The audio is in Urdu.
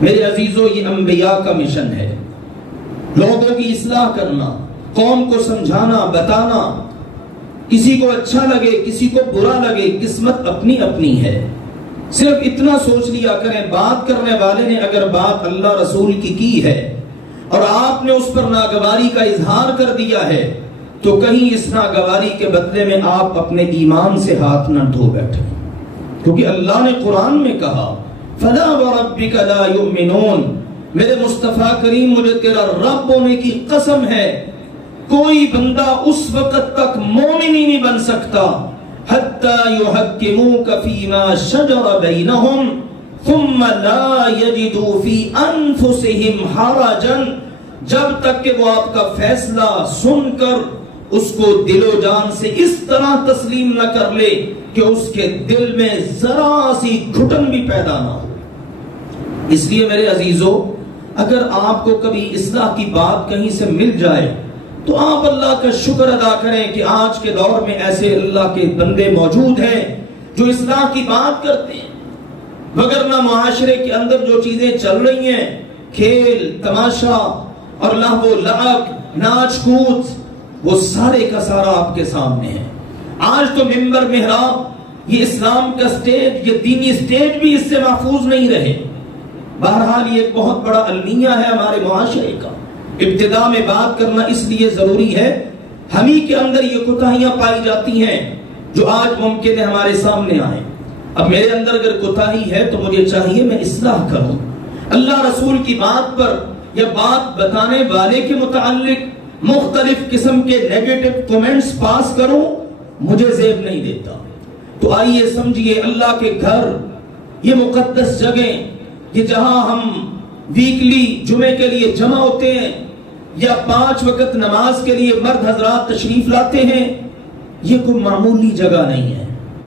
میرے عزیزو، یہ انبیاء کا مشن ہے، لوگوں کی اصلاح کرنا، قوم کو سمجھانا، بتانا، کسی کو اچھا لگے کسی کو برا لگے، قسمت اپنی اپنی ہے۔ صرف اتنا سوچ لیا کریں، بات کرنے والے نے اگر بات اللہ رسول کی ہے اور آپ نے اس پر ناگواری کا اظہار کر دیا ہے تو کہیں اس ناگواری کے بدلے میں آپ اپنے ایمان سے ہاتھ نہ دھو بیٹھیں، کیونکہ اللہ نے قرآن میں کہا فَلَا وَرَبِّكَ لَا يُؤْمِنُونَ، میرے مصطفیٰ کریم مجھے تیرا رب ہونے کی قسم ہے، کوئی بندہ اس وقت تک مومن ہی نہیں بن سکتا حَتَّى يُحَكِّمُوكَ فِي مَا شَجَرَ بَيْنَهُمْ ثُمَّ لَا يَجِدُوا فِي أَنفُسِهِمْ حَرَجًا، جب تک کہ وہ آپ کا فیصلہ سن کر اس کو دل و جان سے اس طرح تسلیم نہ کر لے کہ اس کے دل میں ذرا سی گھٹن بھی پیدا نہ ہو۔ اس لیے میرے عزیزو، اگر آپ کو کبھی اصلاح کی بات کہیں سے مل جائے تو آپ اللہ کا شکر ادا کریں کہ آج کے دور میں ایسے اللہ کے بندے موجود ہیں جو اصلاح کی بات کرتے ہیں، وگرنہ معاشرے کے اندر جو چیزیں چل رہی ہیں، کھیل تماشا اور لہو و لعب، ناچ کود، وہ سارے کا سارا آپ کے سامنے ہے۔ آج تو منبر محراب، یہ اسلام کا سٹیج، یہ دینی سٹیج بھی اس سے محفوظ نہیں رہے۔ بہرحال یہ ایک بہت بڑا المیہ ہے ہمارے معاشرے کا۔ ابتدا میں بات کرنا اس لیے ضروری ہے، ہم ہی کے اندر یہ کوتاہیاں پائی جاتی ہیں جو آج ممکن ہے ہمارے سامنے آئیں۔ اب میرے اندر اگر کوتاہی ہے تو مجھے چاہیے میں اصلاح کروں، اللہ رسول کی بات پر یا بات بتانے والے کے متعلق مختلف قسم کے نیگیٹو کومنٹس پاس کروں، مجھے زیب نہیں دیتا۔ تو آئیے سمجھیے، اللہ کے گھر، یہ مقدس جگہیں، یہ جہاں ہم ویکلی جمعے کے لیے جمع ہوتے ہیں یا 5 وقت نماز کے لیے مرد حضرات تشریف لاتے ہیں، یہ کوئی معمولی جگہ نہیں ہے۔